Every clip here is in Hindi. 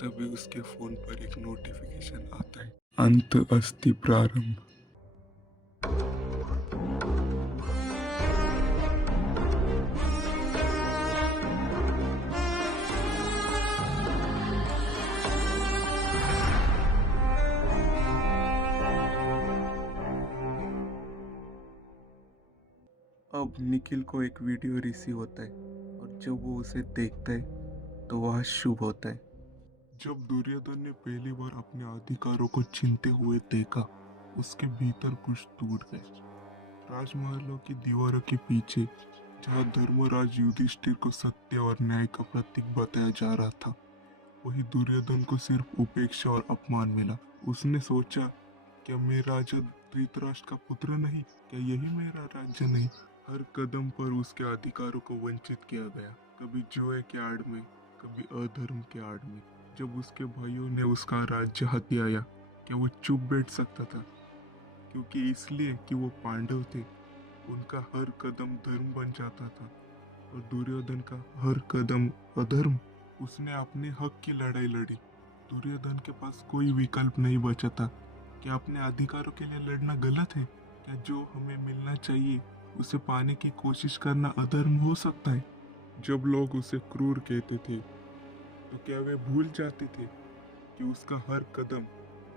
तभी उसके फोन पर एक नोटिफिकेशन आता है, अंत अस्ति प्रारंभ। अब निखिल को एक वीडियो रिसीव होता है और जब वो उसे देखता है तो वह शुभ होता है। जब दुर्योधन ने पहली बार अपने अधिकारों को छीनते हुए देखा, उसके भीतर कुछ टूट गए। राजमहलों की दीवारों के पीछे जहाँ धर्मराज युधिष्ठिर को सत्य और न्याय का प्रतीक बताया जा रहा था, वही दुर्योधन को सिर्फ उपेक्षा और अपमान मिला। उसने सोचा, क्या मैं राजा धृतराष्ट्र का पुत्र नहीं? क्या यही मेरा राज्य नहीं? हर कदम पर उसके अधिकारों को वंचित किया गया, कभी जुए के आड़ में, कभी अधर्म के आड़ में। जब उसके भाइयों ने उसका राज्य हथियाया, क्या वो चुप बैठ सकता था? क्योंकि इसलिए कि वो पांडव थे, उनका हर कदम धर्म बन जाता था और दुर्योधन का हर कदम अधर्म। उसने अपने हक की लड़ाई लड़ी। दुर्योधन के पास कोई विकल्प नहीं बचा था। क्या अपने अधिकारों के लिए लड़ना गलत है? क्या जो हमें मिलना चाहिए उसे पाने की कोशिश करना अधर्म हो सकता है? जब लोग उसे क्रूर कहते थे तो क्या वे भूल जाते थे कि उसका हर कदम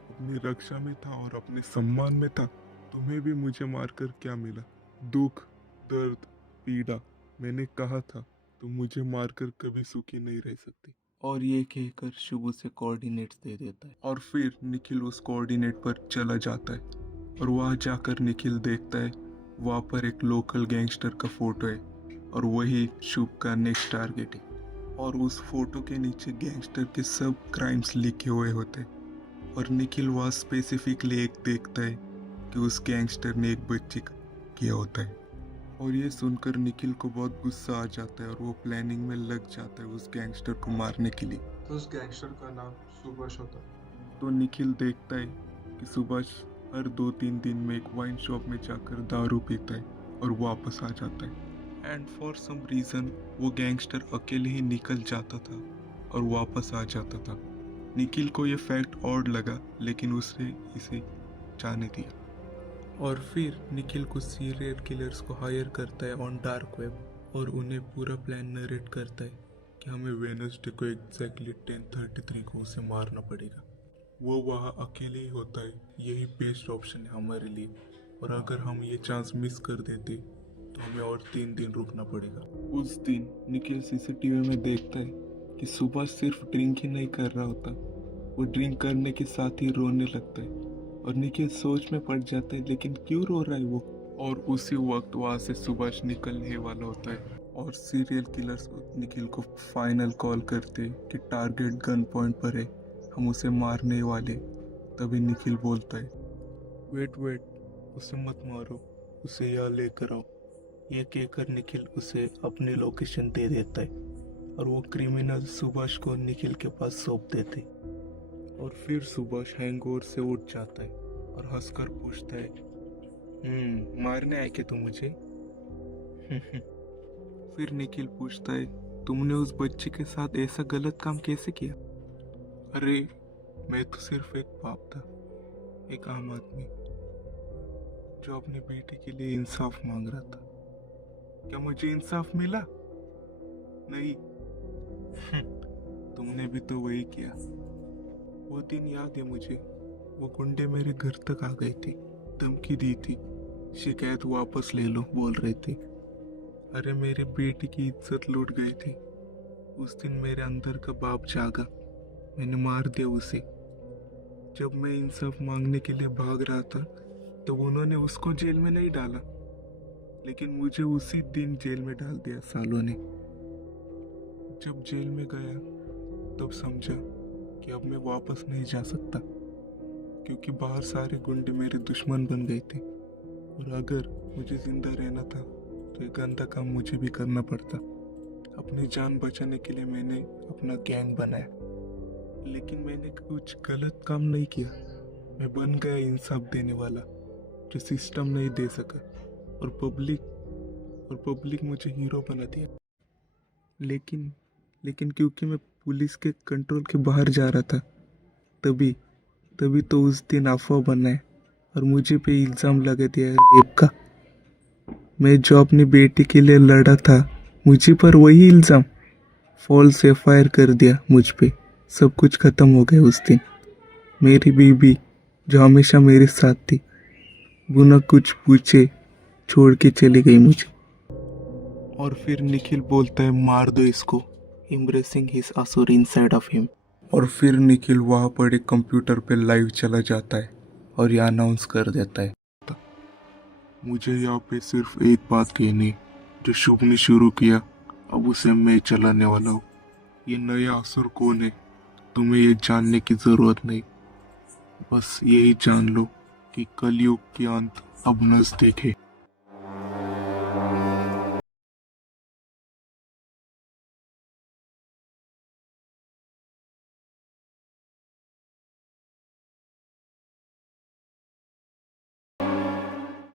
अपनी रक्षा में था और अपने सम्मान में था? तुम्हें भी मुझे मारकर क्या मिला? दुख, दर्द, पीड़ा। मैंने कहा था तुम मुझे मारकर कभी सुखी नहीं रह सकती। और ये कहकर शुभ उसे कोऑर्डिनेट्स दे देता है और फिर निखिल उस कोऑर्डिनेट पर चला जाता है और वहां जाकर निखिल देखता है वहां पर एक लोकल गैंगस्टर का फोटो है और वही शुभ का नेक्स्ट टारगेट है। और उस फोटो के नीचे गैंगस्टर के सब क्राइम्स लिखे हुए होते हैं और निखिल वहाँ स्पेसिफिकली एक देखता है कि उस गैंगस्टर ने एक बच्चे का किया होता है। और ये सुनकर निखिल को बहुत गुस्सा आ जाता है और वो प्लानिंग में लग जाता है उस गैंगस्टर को मारने के लिए। तो उस गैंगस्टर का नाम सुभाष होता है। तो निखिल देखता है कि सुभाष हर 2-3 दिन में एक वाइन शॉप में जाकर दारू पीता है और वापस आ जाता है। एंड फॉर सम रीज़न वो गैंगस्टर अकेले ही निकल जाता था और वापस आ जाता था। निखिल को ये फैक्ट ऑड लगा, लेकिन उसने इसे जाने दिया। और फिर निखिल कुछ सीरियल किलर्स को हायर करता है ऑन डार्क वेब और उन्हें पूरा प्लान नरेट करता है कि हमें वेडनेसडे को एग्जैक्टली 10:33 को उसे मारना पड़ेगा। वो वहाँ अकेले ही होता है, यही बेस्ट ऑप्शन है हमारे लिए। और अगर हम ये चांस मिस कर देते तो हमें और 3 दिन रुकना पड़ेगा। उस दिन निखिल सीसीटीवी में देखता है कि सुबह सिर्फ ड्रिंक ही नहीं कर रहा होता, वो ड्रिंक करने के साथ ही रोने लगता है और निखिल सोच में पड़ जाता है, लेकिन क्यों रो रहा है वो? और उसी वक्त वहाँ से सुभाष निकलने वाला होता है और सीरियल किलर्स निखिल को फाइनल कॉल करते कि टारगेट गन पॉइंट पर है, हम उसे मारने वाले। तभी निखिल बोलता है, वेट वेट, उसे मत मारो, उसे यहाँ लेकर आओ। यह कहकर निखिल उसे अपनी लोकेशन दे देता है और वो क्रिमिनल सुभाष को निखिल के पास सौंप देते। और फिर सुभाष हैंगओवर से उठ जाता है और हंसकर पूछता है, मारने आए क्या तुम मुझे? फिर निखिल पूछता है, तुमने उस बच्चे के साथ ऐसा गलत काम कैसे किया? अरे मैं तो सिर्फ एक बाप था, एक आम आदमी जो अपने बेटे के लिए इंसाफ मांग रहा था। क्या मुझे इंसाफ मिला? नहीं। तुमने भी तो वही किया। वो दिन याद है मुझे, वो गुंडे मेरे घर तक आ गए थे, धमकी दी थी, शिकायत वापस ले लो बोल रहे थे। अरे मेरे बेटे की इज्जत लूट गई थी। उस दिन मेरे अंदर का बाप जागा, मैंने मार दिया उसे। जब मैं इंसाफ मांगने के लिए भाग रहा था तो उन्होंने उसको जेल में नहीं डाला, लेकिन मुझे उसी दिन जेल में डाल दिया सालों ने। जब जेल में गया तब समझा कि अब मैं वापस नहीं जा सकता, क्योंकि बाहर सारे गुंडे मेरे दुश्मन बन गए थे और अगर मुझे जिंदा रहना था तो ये गंदा काम मुझे भी करना पड़ता। अपनी जान बचाने के लिए मैंने अपना गैंग बनाया, लेकिन मैंने कुछ गलत काम नहीं किया। मैं बन गया इंसाफ देने वाला जो सिस्टम नहीं दे सका, और पब्लिक मुझे हीरो बना दिया। लेकिन लेकिन क्योंकि मैं पुलिस के कंट्रोल के बाहर जा रहा था, तभी तभी तो उस दिन अफवाह बनाए और मुझे पे इल्ज़ाम लगा दिया रेप का। मैं जो अपनी बेटी के लिए लड़ा था, मुझे पर वही इल्ज़ाम, फॉल्स एफआईआर कर दिया मुझ पे। सब कुछ ख़त्म हो गया उस दिन। मेरी बीबी जो हमेशा मेरे साथ थी, बिना कुछ पूछे छोड़ के चली गई मुझे। और फिर निखिल बोलता है मार दो इसको, एम्ब्रेसिंग हिज असुर इनसाइड ऑफ हिम। और फिर निखिल वहाँ पड़े कंप्यूटर पे लाइव चला जाता है और ये अनाउंस कर देता है, मुझे यहाँ पे सिर्फ एक बात कहनी, जो शुभ ने शुरू किया अब उसे मैं चलाने वाला हूँ। ये नया असुर कौन है तुम्हें ये जानने की जरूरत नहीं, बस यही जान लो कि कलयुग की अंत अब नजदीक है।